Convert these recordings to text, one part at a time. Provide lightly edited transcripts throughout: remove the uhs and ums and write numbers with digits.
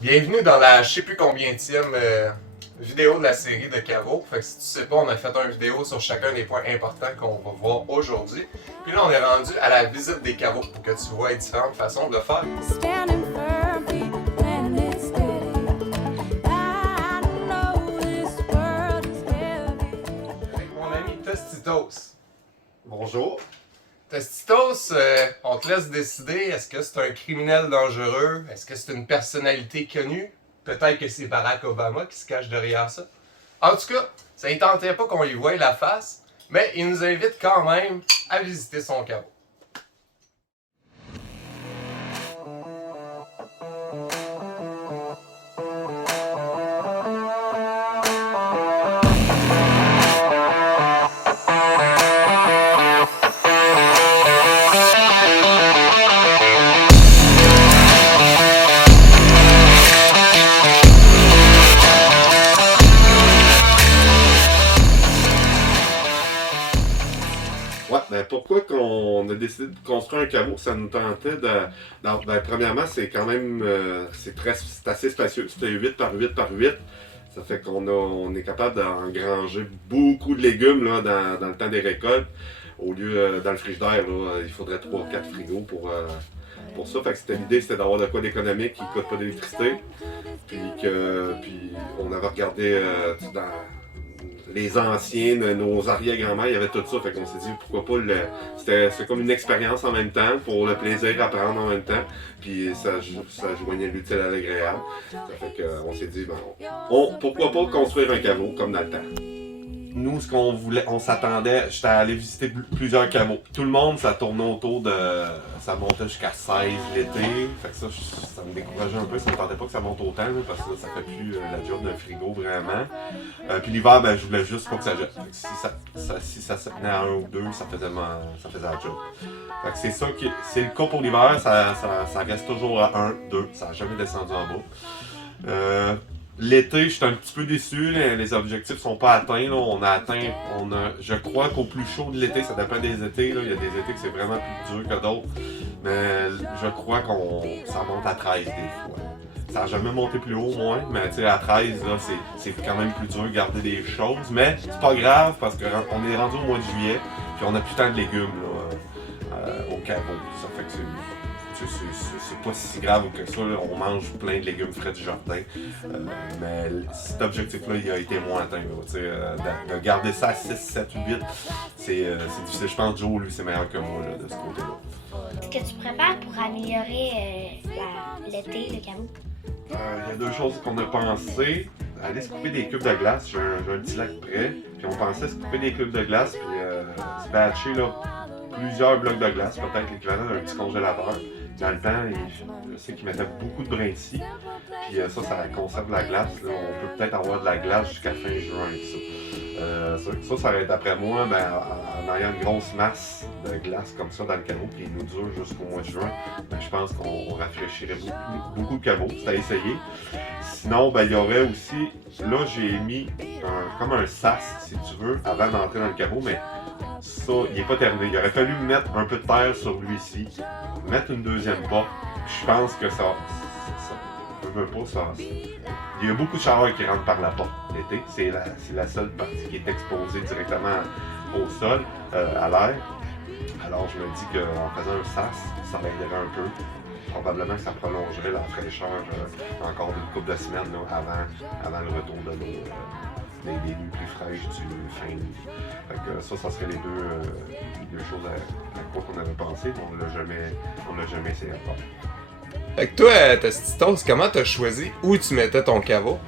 Bienvenue dans la je sais plus combienième vidéo de la série de caveaux. Fait que si tu sais pas, on a fait une vidéo sur chacun des points importants qu'on va voir aujourd'hui. Puis là, on est rendu à la visite des caveaux pour que tu vois les différentes façons de le faire. Standing firmly, planning steady. I know this world is heavy. Avec mon ami Tostitos. Bonjour. Tostitos, on te laisse décider, est-ce que c'est un criminel dangereux? Est-ce que c'est une personnalité connue? Peut-être que c'est Barack Obama qui se cache derrière ça. En tout cas, ça ne tentait pas qu'on lui voie la face, mais il nous invite quand même à visiter son caveau. Ouais, ben pourquoi qu'on a décidé de construire un caveau? Ça nous tentait ben, premièrement, c'est quand même c'est assez spacieux. C'était 8 par 8 par 8. Ça fait on est capable d'engranger beaucoup de légumes là, dans le temps des récoltes. Au lieu dans le frigidaire, là, il faudrait 3-4 frigos pour ça. Fait que l'idée, c'était d'avoir de quoi d'économique qui ne coûte pas d'électricité. Puis on avait regardé dans les anciens, nos arrière-grands-mères, il y avait tout ça. Fait qu'on s'est dit pourquoi pas c'était comme une expérience en même temps, pour le plaisir à apprendre en même temps. Puis ça joignait l'utile à l'agréable. Ça fait qu'on s'est dit pourquoi pas construire un caveau comme dans le temps. Nous, ce qu'on voulait, on s'attendait, j'étais allé visiter plusieurs caveaux. Tout le monde, ça tournait autour de. Ça montait jusqu'à 16 l'été. Fait que ça me décourageait un peu. Ça me tentait pas que ça monte autant, là, parce que là, ça fait plus la job d'un frigo vraiment. Puis l'hiver, ben, je voulais juste pas que ça jette. Fait que si ça se tenait à 1 ou 2, ça faisait la job. Fait que c'est le cas pour l'hiver, ça reste toujours à 1, 2. Ça n'a jamais descendu en bas. L'été, je suis un petit peu déçu, les objectifs sont pas atteints. Là. Je crois qu'au plus chaud de l'été, ça dépend des étés. Là. Il y a des étés que c'est vraiment plus dur que d'autres. Mais je crois ça monte à 13 des fois. Ça n'a jamais monté plus haut, moins, mais à 13, là, c'est quand même plus dur de garder des choses. Mais c'est pas grave parce qu'on est rendu au mois de juillet, puis on n'a plus tant de légumes là, au caveau. Ça fait que c'est pas si grave que ça, là. On mange plein de légumes frais du jardin. Mais cet objectif-là, il a été moins atteint. De garder ça à 6, 7, 8, c'est difficile. Je pense que Joe, lui, c'est meilleur que moi là, de ce côté-là. Ce que tu prépares pour améliorer l'été, le caveau? Il y a deux choses qu'on a pensé. Aller se couper des cubes de glace. J'ai un petit lac près. Puis on pensait se couper des cubes de glace. Puis se batcher là, plusieurs blocs de glace. Peut-être l'équivalent d'un petit congélateur. Dans le temps, je sais qu'ils mettaient beaucoup de brin ici. Puis ça conserve la glace. Là. On peut peut-être avoir de la glace jusqu'à fin juin avec ça. Ça va être d'après moi, en ayant une grosse masse de glace comme ça dans le caveau, qui nous dure jusqu'au mois de juin, je pense qu'on rafraîchirait beaucoup le caveau. C'est à essayer. Sinon, il y aurait aussi, là j'ai mis comme un sas, si tu veux, avant d'entrer dans le caveau, mais ça, il n'est pas terminé. Il aurait fallu mettre un peu de terre sur lui ici, mettre une deuxième porte. Je pense que ça je veux pas ça. Il y a beaucoup de chaleur qui rentre par la porte l'été. C'est la seule partie qui est exposée directement au sol, à l'air. Alors je me dis qu'en faisant un sas, ça l'aiderait un peu. Probablement que ça prolongerait la fraîcheur encore d'une couple de semaines là, avant le retour de l'eau. Les nuits plus fraîches du fin de nuit. Fait que ça serait les deux choses à quoi qu'on avait pensé, mais on l'a jamais essayé encore. Fait que toi, Tostitos, comment t'as choisi où tu mettais ton caveau?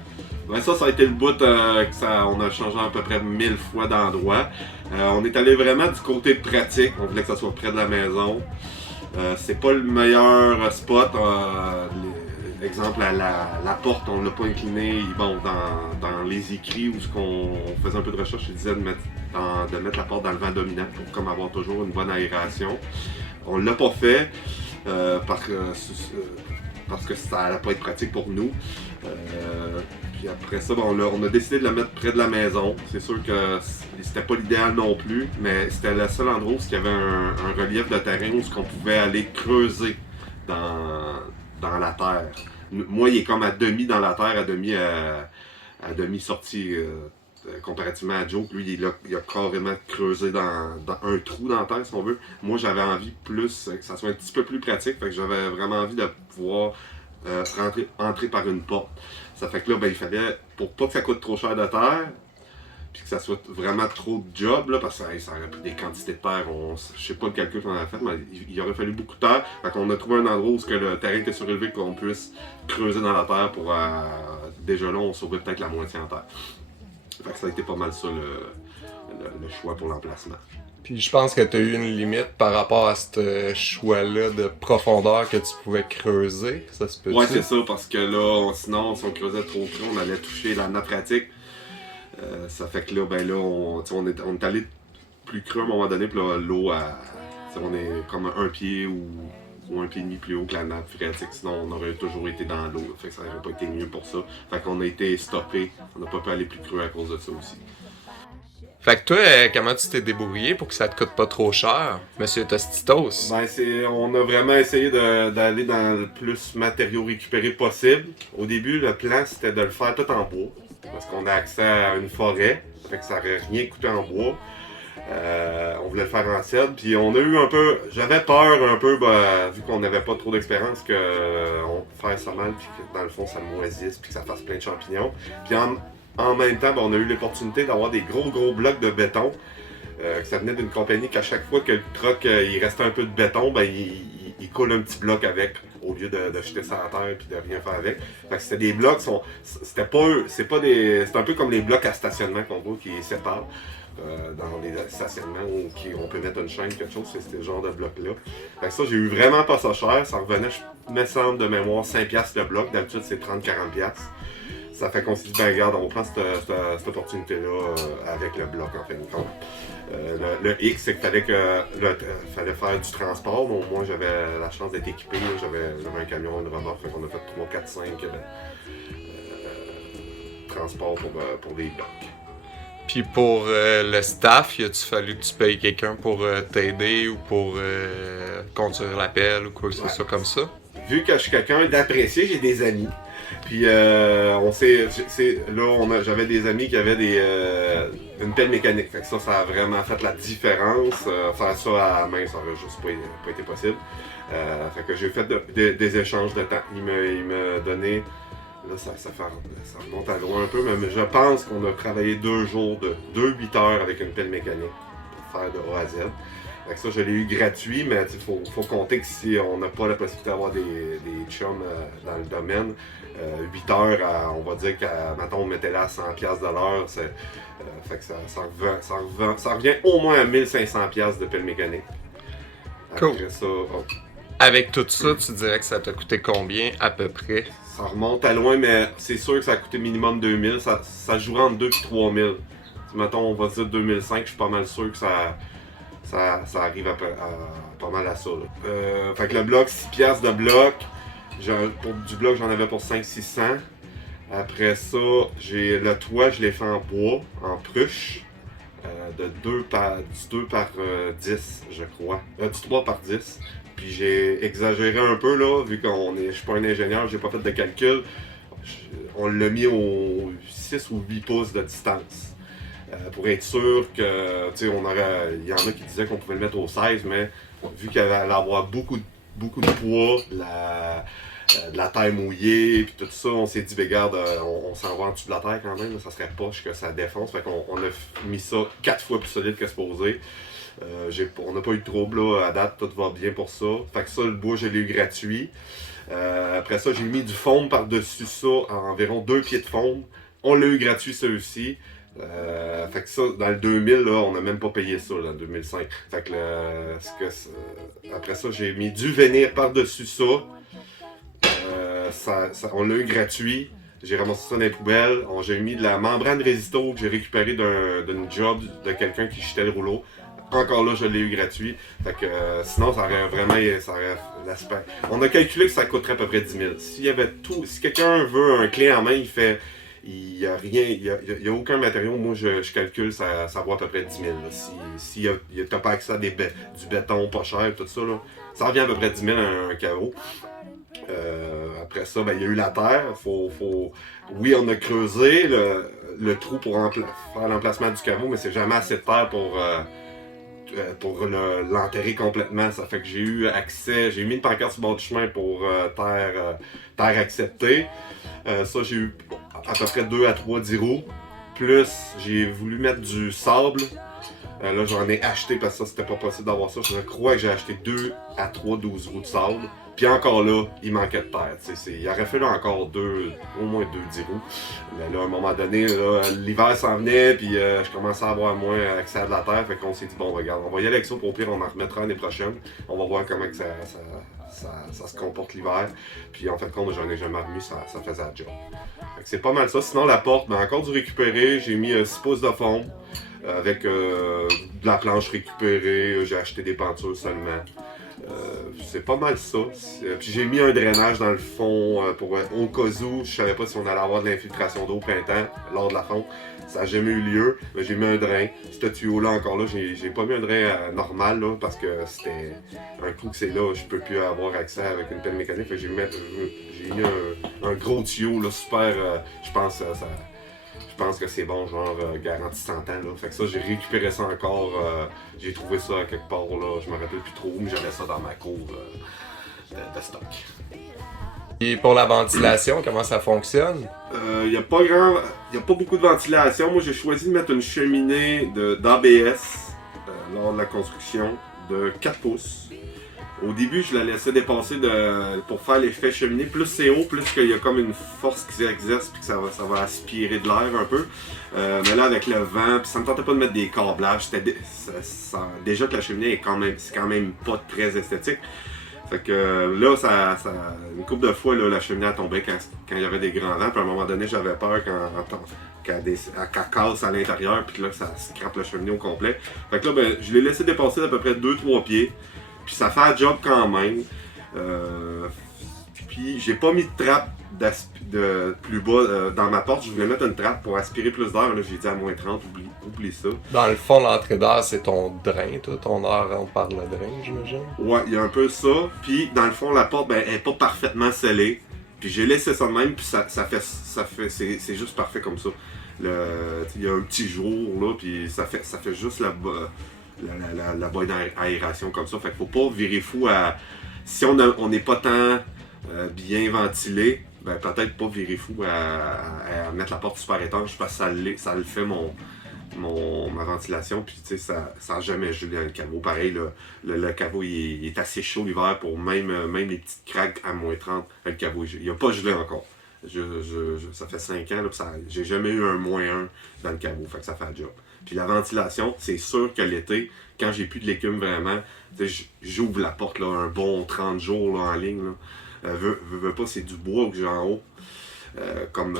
Ben ça a été le bout on a changé à peu près 1000 fois d'endroit. On est allé vraiment du côté pratique, on voulait que ça soit près de la maison. C'est pas le meilleur spot. Exemple, la porte, on l'a pas incliné. Bon, dans les écrits où on faisait un peu de recherche, je disais de mettre la porte dans le vent dominant pour comme avoir toujours une bonne aération. On l'a pas fait parce que ça n'allait pas être pratique pour nous. Puis après ça, on a décidé de la mettre près de la maison. C'est sûr que c'était pas l'idéal non plus, mais c'était le seul endroit où il y avait un relief de terrain où on pouvait aller creuser dans la terre. Moi, il est comme à demi dans la terre, à demi sorti comparativement à Joe. Lui, il a carrément creusé dans un trou dans la terre, si on veut. Moi, j'avais envie plus que ça soit un petit peu plus pratique. Fait que j'avais vraiment envie de pouvoir entrer par une porte. Ça fait que là, ben, il fallait, pour pas que ça coûte trop cher de terre, puis que ça soit vraiment trop de job, là, parce que ça aurait pris des quantités de terre. Je sais pas le calcul qu'on a fait, mais il aurait fallu beaucoup de terre. Fait qu'on a trouvé un endroit où le terrain était surélevé, qu'on puisse creuser dans la terre pour... déjà là, on sauverait peut-être la moitié en terre. Fait que ça a été pas mal ça le choix pour l'emplacement. Puis je pense que tu as eu une limite par rapport à ce choix-là de profondeur que tu pouvais creuser. Ça se peut. Ouais, c'est ça, parce que là, sinon, si on creusait trop creux, on allait toucher la nappe phréatique. Ça fait que là, ben là, on est allé plus creux à un moment donné, puis là, l'eau, on est comme un pied ou un pied et demi plus haut que la nappe phréatique, sinon on aurait toujours été dans l'eau. Fait que ça n'aurait pas été mieux pour ça. Fait qu'on a été stoppé. On n'a pas pu aller plus creux à cause de ça aussi. Fait que toi, comment tu t'es débrouillé pour que ça te coûte pas trop cher, Monsieur Tostitos? Ben, on a vraiment essayé d'aller dans le plus matériaux récupérés possible. Au début, le plan, c'était de le faire tout en bois. Parce qu'on a accès à une forêt. Fait que ça n'aurait rien coûté en bois. On voulait le faire en cèdre. Puis on a eu un peu... J'avais peur un peu, vu qu'on n'avait pas trop d'expérience, qu'on fasse ça mal, puis que dans le fond, ça moisisse, puis que ça fasse plein de champignons. Puis en même temps, on a eu l'opportunité d'avoir des gros blocs de béton. Ça venait d'une compagnie qu'à chaque fois que le truck il restait un peu de béton, ben, il coule un petit bloc avec, au lieu de jeter ça à terre et de rien faire avec. Fait que c'était des blocs, c'est un peu comme les blocs à stationnement qu'on voit qui séparent dans les stationnements où on peut mettre une chaîne, quelque chose, c'était ce genre de bloc-là. Fait que ça, j'ai eu vraiment pas ça cher, ça revenait, je me semble de mémoire, 5$ le bloc, d'habitude c'est 30-40$. Ça fait qu'on s'est dit, ben regarde, on prend cette opportunité-là avec le bloc en fin de compte. Le X, c'est qu'il fallait faire du transport. Bon, moi, j'avais la chance d'être équipé. J'avais un camion, une remorque. Fait qu'on a fait 3, 4, 5 transports pour des blocs. Puis pour le staff, a-tu fallu que tu payes quelqu'un pour t'aider ou pour conduire l'appel ou quoi que ce soit comme ça? Vu que je suis quelqu'un d'apprécié, j'ai des amis. Puis j'avais des amis qui avaient une pelle mécanique. Fait que ça a vraiment fait la différence. Faire ça à la main, ça aurait juste pas été possible. Fait que j'ai fait des échanges de temps. Il m'a donné, là ça remonte à loin un peu, mais je pense qu'on a travaillé 2 jours de 8 heures avec une pelle mécanique pour faire de A à Z. Fait que ça, je l'ai eu gratuit, mais il faut compter que si on n'a pas la possibilité d'avoir des chums dans le domaine, 8 heures, on va dire qu'on mettait là à 100$ de l'heure, fait que ça revient au moins à 1500$ de pelle mécanique. Après cool. Ça, Avec tout ça, tu dirais que ça t'a coûté combien à peu près? ça remonte à loin, mais c'est sûr que ça a coûté minimum 2000$. Ça jouera entre 2 et 3000$. Mettons, on va dire 2005, je suis pas mal sûr que ça arrive à pas mal à ça. Fait que le bloc, 6$ de bloc. Pour du bloc, j'en avais pour 500-600. Après ça, le toit, je l'ai fait en bois, en pruche. De 2 par 10, je crois. Du 3 par 10. Puis j'ai exagéré un peu, là, vu que je suis pas un ingénieur, j'ai pas fait de calcul. On l'a mis aux 6 ou 8 pouces de distance. Pour être sûr que, tu sais, il y en a qui disaient qu'on pouvait le mettre au 16, mais vu qu'il allait avoir beaucoup de poids, de la terre mouillée, puis tout ça, on s'est dit, ben regarde, on s'en va en dessous de la terre quand même, là, ça serait poche que ça défonce, fait qu'on a mis ça 4 fois plus solide que supposé. On n'a pas eu de trouble là, à date, tout va bien pour ça. Fait que ça, le bois, je l'ai eu gratuit. Après ça, j'ai mis du foam par-dessus ça, environ 2 pieds de foam. On l'a eu gratuit, ça aussi. Fait que ça, dans le 2000, là, on n'a même pas payé ça, là, en 2005. Fait que après ça, j'ai mis du vénir par-dessus ça. On l'a eu gratuit. J'ai ramassé ça dans les poubelles. J'ai mis de la membrane résisto que j'ai récupérée d'une job de quelqu'un qui jetait le rouleau. Encore là, je l'ai eu gratuit. Fait que sinon, ça aurait l'aspect. On a calculé que ça coûterait à peu près 10 000. Si quelqu'un veut un clé en main, il n'y a rien, il y a aucun matériau. Moi, je calcule, ça vaut à peu près 10 000. Si tu n'as pas accès à du béton pas cher, tout ça, là, ça revient à peu près 10 000 un caveau. Après ça, ben, il y a eu la terre. Oui, on a creusé le trou pour faire l'emplacement du caveau, mais c'est jamais assez de terre pour l'enterrer complètement. Ça fait que j'ai eu accès, j'ai mis une pancarte sur le bord du chemin pour terre acceptée. Ça, j'ai eu à peu près 2 à 3 10 roues. Plus, j'ai voulu mettre du sable. Là, j'en ai acheté parce que ça, c'était pas possible d'avoir ça. Je crois que j'ai acheté 2 à 3 12 roues de sable. Puis encore là, il manquait de terre. Il aurait fallu encore au moins 2 10 roues. Mais là, à un moment donné, l'hiver s'en venait, puis je commençais à avoir moins accès à de la terre. Fait qu'on s'est dit, bon, regarde, on va y aller avec ça, pour au pire, on en remettra l'année prochaine. On va voir comment que ça se comporte l'hiver. Puis en fait, compte, j'en ai jamais remis, ça faisait la job. Fait que c'est pas mal ça. Sinon, la porte, ben, encore du récupéré. J'ai mis 6 pouces de fond avec de la planche récupérée. J'ai acheté des pentures seulement. C'est pas mal ça. Puis j'ai mis un drainage dans le fond pour au cas où je savais pas si on allait avoir de l'infiltration d'eau au printemps lors de la fonte. Ça n'a jamais eu lieu. Mais j'ai mis un drain. Ce tuyau-là encore là, j'ai pas mis un drain normal là, parce que c'était un coup que c'est là, je peux plus avoir accès avec une pelle mécanique. Fait que j'ai mis un gros tuyau là, super. Je pense que c'est bon, genre garantie 100 ans. Là. Fait que ça, j'ai récupéré ça encore. J'ai trouvé ça quelque part, là. Je me rappelle plus trop, mais j'avais ça dans ma cour de stock. Et pour la ventilation, comment ça fonctionne? Il n'y a pas beaucoup de ventilation. Moi, j'ai choisi de mettre une cheminée d'ABS lors de la construction de 4 pouces. Au début, je la laissais dépasser pour faire l'effet cheminée. Plus c'est haut, plus qu'il y a comme une force qui s'exerce puis que ça va aspirer de l'air un peu. Mais là, avec le vent, puis ça me tentait pas de mettre des câblages. Déjà que la cheminée c'est quand même pas très esthétique. Fait que là, une couple de fois, là, la cheminée a tombé quand il y avait des grands vents. Puis à un moment donné, j'avais peur qu'elle casse à l'intérieur, puis là, ça scrape la cheminée au complet. Fait que là, ben, je l'ai laissé dépasser d'à peu près 2-3 pieds. Puis ça fait un job quand même. Puis j'ai pas mis de trappe de plus bas dans ma porte. Je voulais mettre une trappe pour aspirer plus d'air. Là, j'ai dit à moins 30, oublie ça. Dans le fond, l'entrée d'air, c'est ton drain, toi. Ton air rentre par le drain, j'imagine. Ouais, il y a un peu ça. Puis dans le fond, la porte, ben, elle est pas parfaitement scellée. Puis j'ai laissé ça de même, puis c'est juste parfait comme ça. Il y a un petit jour, là, puis ça fait juste la bonne aération comme ça. Fait qu'il faut pas virer fou si on n'est pas tant bien ventilé, ben peut-être pas virer fou à mettre la porte super étanche parce que ça le fait ma ventilation. Puis tu sais, ça n'a jamais gelé dans le caveau. Pareil, le caveau il est assez chaud l'hiver pour même les petites craques à moins 30. Le caveau il n'a pas gelé encore. Ça fait 5 ans, j'ai jamais eu un moins 1 dans le caveau. Fait que ça fait le job. Puis la ventilation, c'est sûr que l'été, quand j'ai plus de l'écume vraiment, j'ouvre la porte là, un bon 30 jours là, en ligne. Là. Veux pas, c'est du bois que j'ai en haut. Comme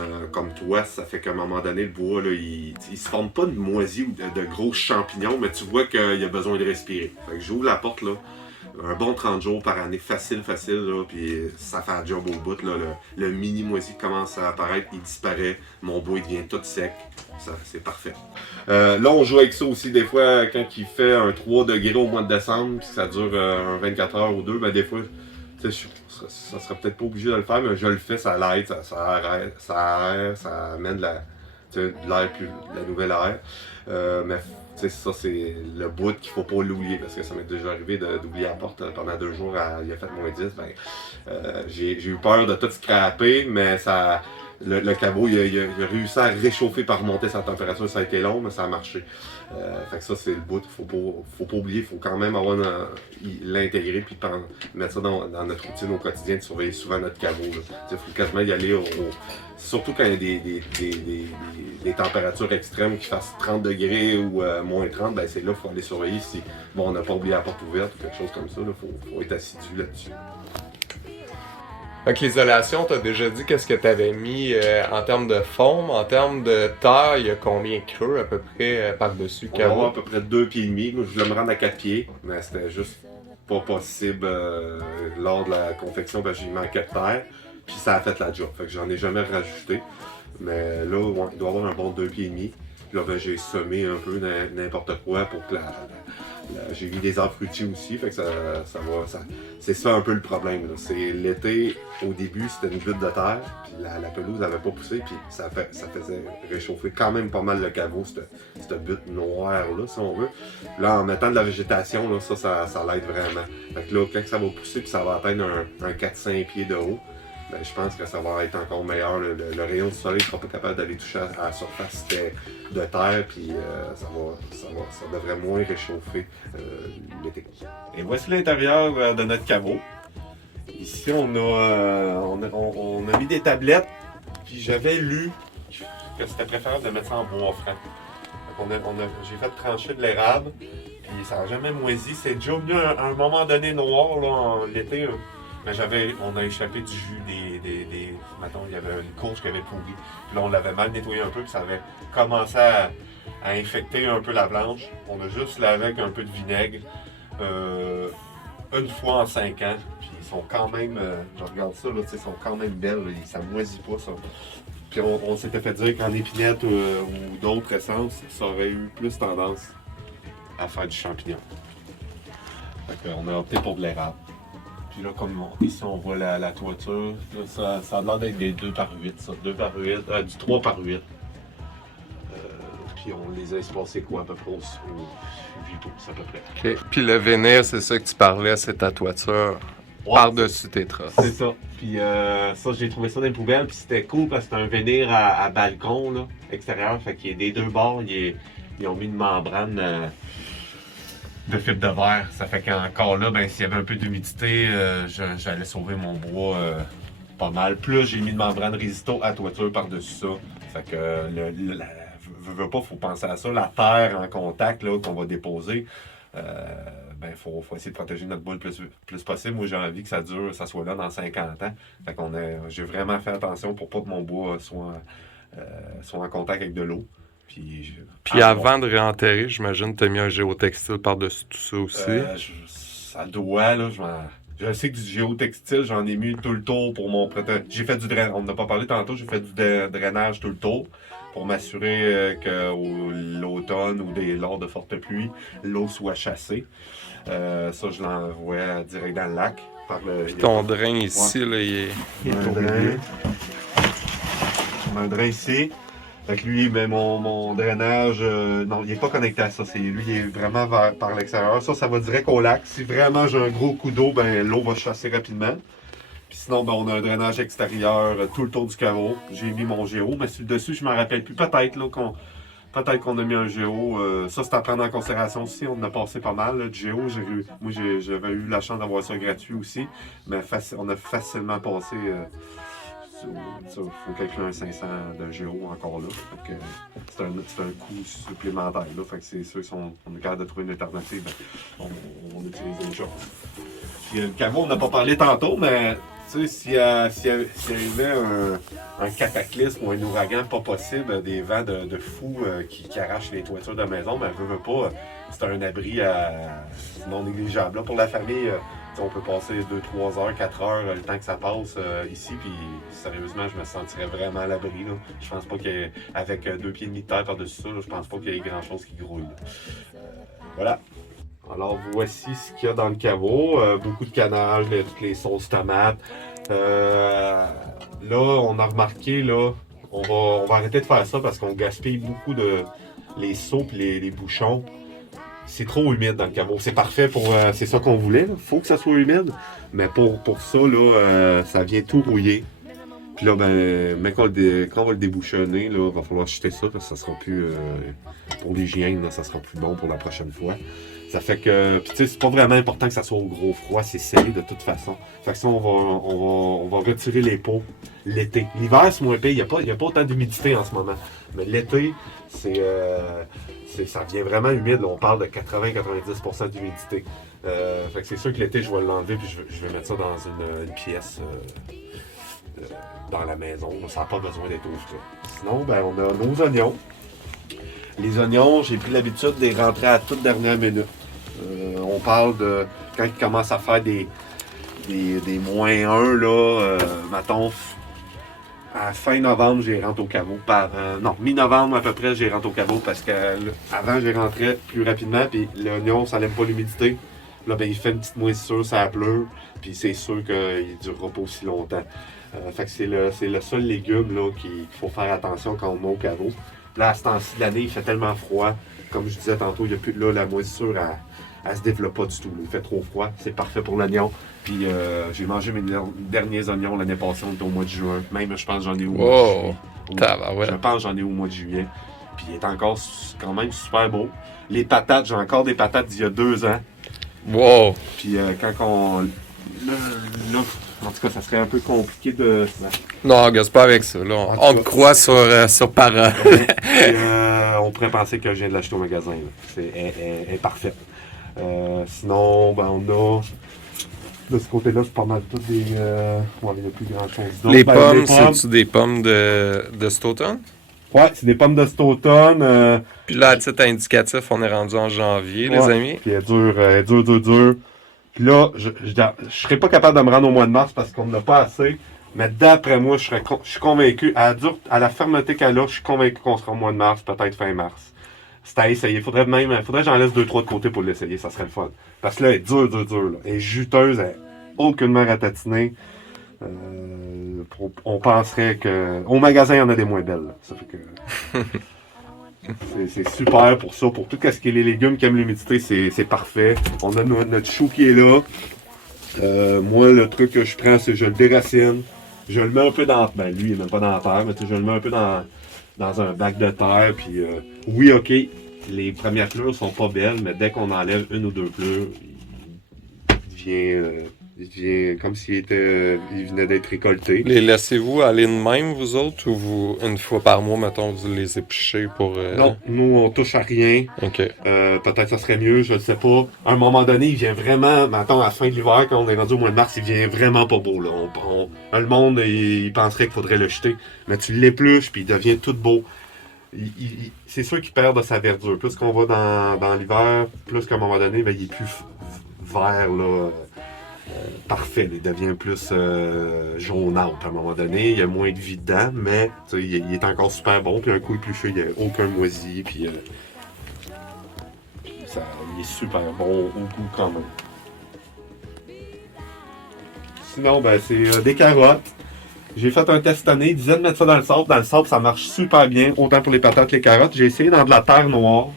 toi, ça fait qu'à un moment donné, le bois, là, il se forme pas de moisis ou de gros champignons, mais tu vois qu'il a besoin de respirer. Fait que j'ouvre la porte, là, un bon 30 jours par année, facile, là, puis ça fait un job au bout, là, le mini moisi commence à apparaître, il disparaît, mon bois il devient tout sec, ça c'est parfait. Là on joue avec ça aussi des fois quand il fait un 3 degrés au mois de décembre, puis que ça dure un 24 heures ou 2, ben des fois, ça serait peut-être pas obligé de le faire, mais je le fais, ça l'aide, ça amène de l'air plus, de la nouvelle air. Mais ça, c'est le bout qu'il faut pas l'oublier parce que ça m'est déjà arrivé d'oublier la porte pendant 2 jours, il a fait moins 10. J'ai eu peur de tout scraper, mais le caveau il a réussi à réchauffer par remonter sa température. Ça a été long, mais ça a marché. Fait que ça, c'est le bout. Faut pas oublier, il faut quand même avoir l'intégrer puis mettre ça dans notre routine au quotidien, de surveiller souvent notre caveau. Il faut quasiment y aller surtout quand il y a des températures extrêmes qui fassent 30 degrés ou moins 30, ben c'est là qu'il faut aller surveiller si on n'a pas oublié la porte ouverte ou quelque chose comme ça. Il faut être assidu là-dessus. Donc l'isolation, tu as déjà dit qu'est-ce que tu avais mis en termes de forme, en termes de terre, il y a combien de creux à peu près par-dessus On va avoir à peu près 2 pieds et demi. Moi, je voulais me rendre à 4 pieds, mais c'était juste pas possible lors de la confection parce que j'ai manqué de terre. Puis ça a fait la job, fait que j'en ai jamais rajouté. Mais là, il doit y avoir un bon 2 pieds et demi. Puis là, ben, j'ai semé un peu n'importe quoi pour que j'ai mis des arbres fruitiers aussi, fait que c'est ça un peu le problème. Là. C'est l'été, au début, c'était une butte de terre, puis la pelouse n'avait pas poussé, puis ça faisait réchauffer quand même pas mal le caveau, cette butte noire-là, si on veut. Là, en mettant de la végétation, là, ça l'aide vraiment. Fait que là, quand ça va pousser, puis ça va atteindre un 4-5 pieds de haut, ben, je pense que ça va être encore meilleur. Le rayon du soleil ne sera pas capable d'aller toucher à la surface de terre, puis ça devrait moins réchauffer l'été. Et voici l'intérieur de notre caveau. Ici, on a mis des tablettes, puis j'avais lu que c'était préférable de mettre ça en bois franc. J'ai fait trancher de l'érable, puis ça n'a jamais moisi. C'est déjà venu à un moment donné noir, là, l'été. Mais on a échappé du jus mettons, il y avait une courge qui avait pourri. Puis là, on l'avait mal nettoyé un peu, puis ça avait commencé à infecter un peu la planche. On a juste lavé avec un peu de vinaigre une fois en 5 ans. Puis ils sont quand même, je regarde ça, là, ils sont quand même belles. Là, ça moisit pas, ça. Puis on s'était fait dire qu'en épinette ou d'autres essences, ça aurait eu plus tendance à faire du champignon. Fait qu'on a opté pour de l'érable. Puis là, comme ici on voit la toiture, là, ça a l'air d'être des 2 par 8, ça. 2 par 8, du 3 par 8. Puis on les a espacés quoi, à peu près au 8 pouces à peu près. OK. Puis le vénir, c'est ça que tu parlais, c'est ta toiture Ouais, par-dessus tes trosses. c'est ça. Puis ça, j'ai trouvé ça dans les poubelles. Puis c'était cool parce que c'était un vénir à balcon, là, extérieur. Fait qu'il y a des deux bords, ils ont mis une membrane de fibre de verre. Ça fait qu'encore là, ben, s'il y avait un peu d'humidité, j'allais sauver mon bois pas mal. Plus j'ai mis une membrane résisto à toiture par-dessus ça. Fait que veux pas, faut penser à ça. La terre en contact là, qu'on va déposer, ben, faut essayer de protéger notre bois le plus possible. Moi, j'ai envie que ça soit là dans 50 ans. Fait qu'on j'ai vraiment fait attention pour pas que mon bois soit en contact avec de l'eau. Puis avant de réenterrer, j'imagine que tu as mis un géotextile par-dessus tout ça aussi. Ça doit, là, je sais que du géotextile, j'en ai mis tout le tour pour mon protéger. J'ai fait du drainage, on n'a pas parlé tantôt, j'ai fait du drainage tout le tour pour m'assurer que l'automne ou lors de fortes pluies, l'eau soit chassée. Ça, je l'envoie direct dans le lac. Ton drain ici, là, il est... On a un drain ici. Fait que lui, ben, mon drainage, non, il n'est pas connecté à ça. Lui, il est vraiment par l'extérieur. Ça va direct au lac. Si vraiment j'ai un gros coup d'eau, ben, l'eau va chasser rapidement. Puis sinon, ben, on a un drainage extérieur tout le tour du caveau. J'ai mis mon géo, mais sur le dessus, je m'en rappelle plus. Peut-être qu'on a mis un géo. Ça, c'est à prendre en considération aussi. On en a passé pas mal là, de géo. Moi, j'avais eu la chance d'avoir ça gratuit aussi. Mais on a facilement passé... il faut calculer un 500 de géo encore là. Fait que c'est un coût supplémentaire. Là. Fait que c'est sûr qu'on est capable de trouver une alternative, ben, on utilise autre chose. Puis le caveau, on n'a pas parlé tantôt, mais s'il y avait un cataclysme ou un ouragan pas possible, des vents de fou qui arrachent les toitures de maison, ben veut pas, c'est un abri non négligeable. Là, pour la famille, on peut passer 2, 3 heures, 4 heures le temps que ça passe ici, puis sérieusement, je me sentirais vraiment à l'abri. Là. Je pense pas qu'avec 2 pieds et demi de terre par-dessus ça, là, je pense pas qu'il y ait grand-chose qui grouille. Voilà. Alors, voici ce qu'il y a dans le caveau. Beaucoup de canage, toutes les sauces tomates. Là, on a remarqué, là, on va arrêter de faire ça parce qu'on gaspille beaucoup les seaux et les bouchons. C'est trop humide dans le caveau. C'est parfait pour... c'est ça qu'on voulait. Il faut que ça soit humide. Mais pour ça, là, ça vient tout rouiller. Puis là, ben, quand on va le débouchonner, là, il va falloir jeter ça parce que ça sera plus... pour l'hygiène, là, ça sera plus bon pour la prochaine fois. Ça fait que... Puis tu sais, c'est pas vraiment important que ça soit au gros froid. C'est scellé de toute façon. Fait que ça, on va retirer les pots l'été. L'hiver, c'est moins pire. Il n'y a pas autant d'humidité en ce moment. Mais l'été, ça devient vraiment humide. Là, on parle de 80-90% d'humidité. Fait que c'est sûr que l'été, je vais l'enlever puis je vais mettre ça dans une pièce dans la maison. Ça n'a pas besoin d'être au frais. Sinon, ben, on a nos oignons. Les oignons, j'ai pris l'habitude de les rentrer à toute dernière minute. On parle de quand ils commencent à faire des -1, là, mettons, à fin novembre, j'y rentre au caveau. Non, mi-novembre à peu près, j'y rentre au caveau parce que avant, j'y rentrais plus rapidement. Puis l'oignon, ça n'aime pas l'humidité. Là, ben, il fait une petite moisissure, ça pleut. Puis c'est sûr qu'il ne durera pas aussi longtemps. Fait que c'est le seul légume là, qu'il faut faire attention quand on met au caveau. Là, à ce temps-ci de l'année, il fait tellement froid. Comme je disais tantôt, il y a plus, là, la moisissure, elle se développe pas du tout. Il fait trop froid. C'est parfait pour l'oignon. Puis j'ai mangé mes derniers oignons l'année passée, on était au mois de juin. Même, je pense, j'en ai au mois de juillet. Tabarouette. Je pense que j'en ai au mois de juillet. Puis il est encore quand même super beau. Les patates, j'ai encore des patates d'il y a 2 ans. Wow! Puis quand on... Là, en tout cas, ça serait un peu compliqué de... Non, gasse pas avec ça. Là. On te croit sur parole. On pourrait penser que je viens de l'acheter au magasin. Là. Elle est parfaite. Sinon, ben, on a... De ce côté-là, c'est pas mal tout des... Bon, il n'y a plus grand-chose d'autre. Les pommes, c'est-tu des pommes de cet automne? Ouais, c'est des pommes de cet automne. Puis là, à titre indicatif, on est rendu en janvier, les amis. Puis elle est dure. Puis là, je serais pas capable de me rendre au mois de mars parce qu'on n'a pas assez. Mais d'après moi, je suis convaincu, à la fermeté qu'elle a, je suis convaincu qu'on sera au mois de mars, peut-être fin mars. C'est à essayer. Faudrait que j'en laisse 2-3 de côté pour l'essayer, ça serait le fun. Parce que là, elle est dure. Là. Elle est juteuse, elle est aucunement ratatinée. On penserait que... Au magasin, il y en a des moins belles. Là. Ça fait que... c'est super pour ça. Pour tout ce qui est les légumes qui aiment l'humidité, c'est parfait. On a notre chou qui est là. Moi, le truc que je prends, c'est que je le déracine. Je le mets un peu dans... Ben, lui, il n'est même pas dans la terre, mais je le mets un peu dans un bac de terre. Puis, oui, OK, les premières fleurs sont pas belles, mais dès qu'on enlève 1 ou 2 fleurs, il devient comme s'il venait d'être récolté. Les laissez-vous aller de même, vous autres, ou une fois par mois, mettons, vous les épluchez pour... Non, nous, on touche à rien. OK. Peut-être ça serait mieux, je ne sais pas. À un moment donné, il vient vraiment, mettons, à la fin de l'hiver, quand on est rendu au mois de mars, il vient vraiment pas beau. Là. Le monde, il penserait qu'il faudrait le jeter. Mais tu l'épluches, puis il devient tout beau. C'est sûr qu'il perd de sa verdure. Plus qu'on va dans l'hiver, plus qu'à un moment donné, ben, il est plus vert, là, parfait. Il devient plus jaunâtre à un moment donné. Il y a moins de vie dedans, mais il est encore super bon. Puis un coup épluché, il n'y a aucun moisi. Puis il est super bon au goût quand même. Sinon, ben, c'est des carottes. J'ai fait un test cette année. Ils disaient de mettre ça dans le sable. Dans le sable, ça marche super bien. Autant pour les patates que les carottes. J'ai essayé dans de la terre noire.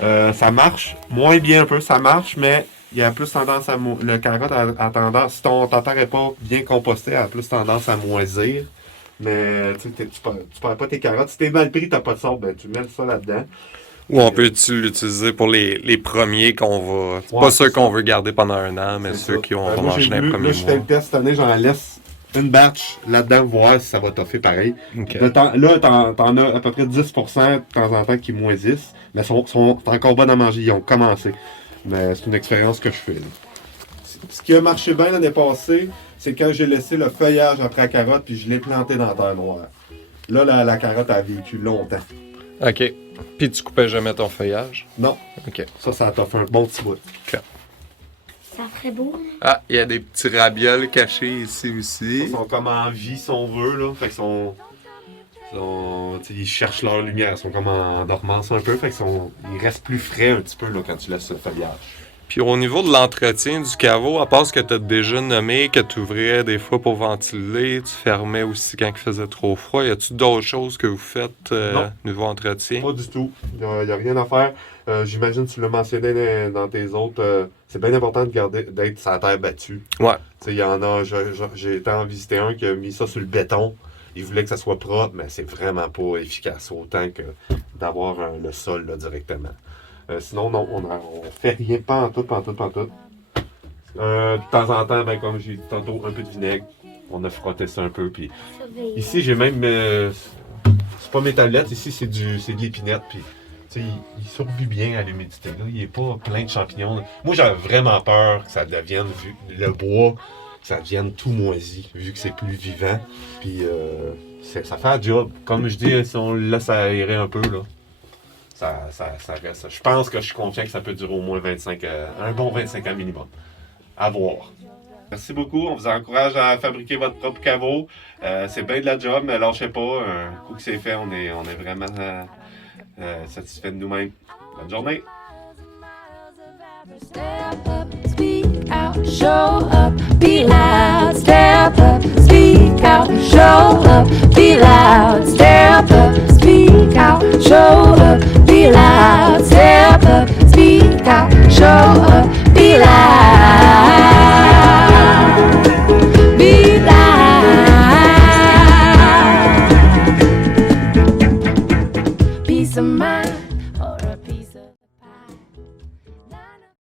Ça marche moins bien un peu. Ça marche, mais il y a plus tendance à... Le carotte a tendance... Si ta terre n'est pas bien compostée, elle a plus tendance à moisir. Mais tu perds pas tes carottes. Si t'es mal pris, t'as pas de sable, ben tu mets ça là-dedans. Ou on peut l'utiliser pour les premiers qu'on va... Ouais, pas ceux c'est qu'on ça. veut garder pendant 1 an, mais ceux qui vont Moi, manger dans les premiers là, je fais mois. le test cette année. J'en laisse une batch là-dedans, voir si ça va toffer pareil. OK. Là, t'en as à peu près 10% de temps en temps qui moisissent, mais sont encore bonnes à manger. Ils ont commencé. Mais c'est une expérience que je fais. Là. Ce qui a marché bien l'année passée, c'est quand j'ai laissé le feuillage après la carotte, puis je l'ai planté dans la terre noire. Là, la carotte a vécu longtemps. OK. Puis tu coupais jamais ton feuillage? Non, OK. ça t'a fait un bon petit bout. Ça ferait beau. Ah, il y a des petits rabioles cachés ici aussi. Ils sont comme en vie, si on veut, là. Fait qu'ils ils cherchent leur lumière. Ils sont comme en dormance un peu. Fait ils restent plus frais un petit peu là, quand tu laisses le feuillage. Puis au niveau de l'entretien du caveau, à part ce que tu as déjà nommé, que tu ouvrais des fois pour ventiler, tu fermais aussi quand il faisait trop froid, y a-tu d'autres choses que vous faites Non. niveau entretien? Pas du tout. Il n'y a rien à faire. J'imagine que tu l'as mentionné dans tes autres. C'est bien important d'être sur la terre battue. Ouais. Tu sais, il y en a. J'ai été en visiter un qui a mis ça sur le béton. Il voulait que ça soit propre, mais c'est vraiment pas efficace. Autant que d'avoir le sol là, directement. Sinon, non, on fait rien, pas en tout. De temps en temps, ben, comme j'ai dit tantôt, un peu de vinaigre. On a frotté ça un peu. Puis ici, j'ai même... c'est pas mes tablettes. Ici, c'est de l'épinette. Puis, tu sais, il survit bien à l'humidité. Là. Il est pas plein de champignons. Moi, j'avais vraiment peur que ça devienne, le bois, que ça devienne tout moisi, vu que c'est plus vivant. Puis, ça fait un job. Comme je dis, si on le laisse aérer un peu, là, ça reste. Je pense que je suis confiant que ça peut durer au moins un bon 25 ans minimum. À voir. Merci beaucoup. On vous encourage à fabriquer votre propre caveau. C'est bien de la job, mais lâchez pas. Un coup que c'est fait, on est vraiment satisfait de nous-mêmes. Bonne journée! Step up, speak out, show up, be loud. Step up, speak out, show up, be loud.